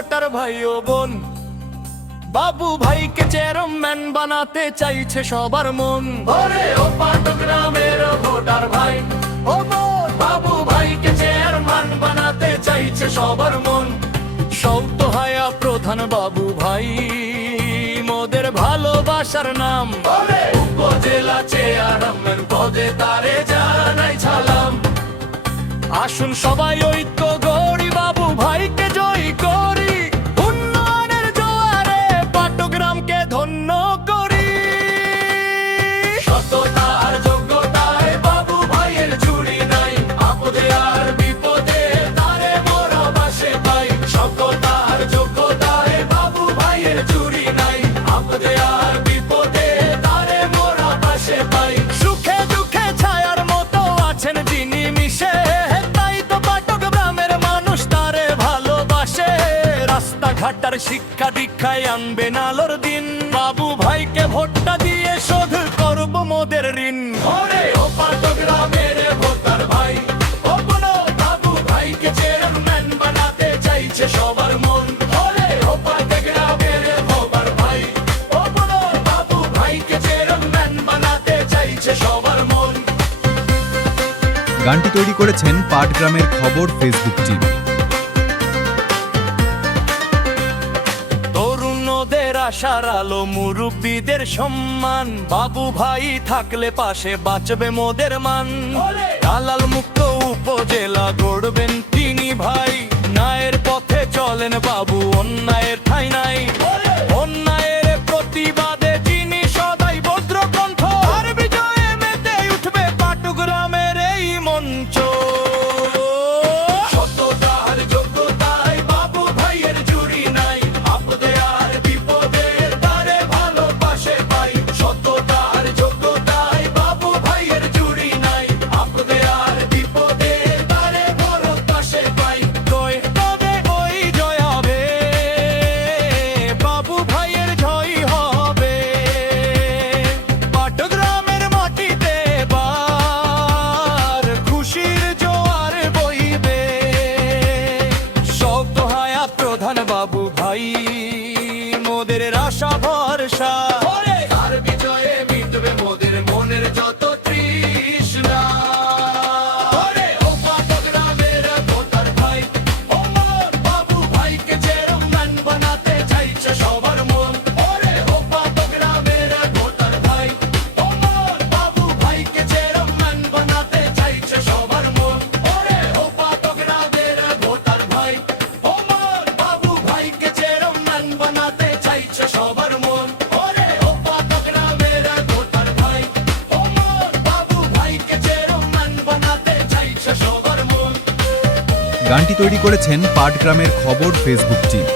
Voter ভাই ও বোন, বাবু ভাইকে চেয়ারম্যান বানাতে চাইছে সবার মন। ওরে ও পাটগ্রামের ভোটার ভাই ও বোন, বাবু ভাইকে চেয়ারম্যান বানাতে চাইছে সবার মন। সৌত হায়া প্রধান বাবু ভাই মোদের ভালোবাসার নাম। ওরে উপজেলা চেয়ারম্যান পদে তারে জানাই সালাম। আসুন সবাই ঐক্য গড়ি, বাবু ভাইকে জয় করি, উন্নয়নের জোয়ারে পাটগ্রামকে ধন্য করি। সততা আর যোগ্যতায় বাবু ভাইয়ের জুড়ি নাই, আপদে আর বিপদে তারে মোরা পাশে পাই। সততা আর যোগ্যতায় বাবু ভাইয়ের জুড়ি নাই, আপদে আর বিপদে তারে মোরা পাশে পাই। সুখে দুঃখে ছায়ার মতো আছেন যিনি মিশে, রাস্তাঘাটার শিক্ষা দীক্ষায় আনবেন আলোর দিন। বাবু ভাইকে ভোটটা দিয়ে শোধ করব মোদের ঋণ। ওরে ও পাটগ্রামের ভোটার ভাই ও বোন, বাবু ভাইকে চেয়ারম্যান বানাতে চাইছে সবার মন। ওরে ও পাটগ্রামের ভোটার ভাই ও বোন, বাবু ভাইকে চেয়ারম্যান বানাতে চাইছে সবার মন। গানটি তৈরি করেছেন পাটগ্রামের খবর ফেসবুক টিম। আশার আলো মুরব্বীদের সম্মান, বাবু ভাই থাকলে পাশে বাঁচবে মোদের মান। দালাল মুক্ত উপজেলা গড়বেন তিনি ভাই, ন্যায়ের পথে চলেন বাবু, অন্যায়ের ঠাঁই নাই। অন্যায়ের প্রতিবাদে যিনি সদাই ভদ্র কণ্ঠ, আর বিজয়ে মেতে উঠবে পাটগ্রামের এই মঞ্চ। বাবু ভাই মোদের আশা ভরসা, আর বিজয়ে মিটবে মোদের মনের যত তৃষ্ণা। ওরে ও পাটগ্রামের ভোটার ভাই ও বোন, বাবু ভাইকে চেয়ারম্যান বানাতে চাইছে সবার মন। ওরে ও পাটগ্রামের ভোটার ভাই ও বোন, বাবু ভাইকে চেয়ারম্যান বানাতে চাইছে সবার মন। ওরে ও পাটগ্রামের ভোটার ভাই ও বোন, বাবু ভাইকে চেয়ারম্যান বানাতে চাইছে সবার মন। ওরে ও পাটগ্রামের ভোটার ভাই ও বোন, বাবু ভাইকে চেয়ারম্যান বানাতে চাইছে সবার মন। গানটি তৈরি করেছেন পাটগ্রামের খবর ফেসবুক টিম।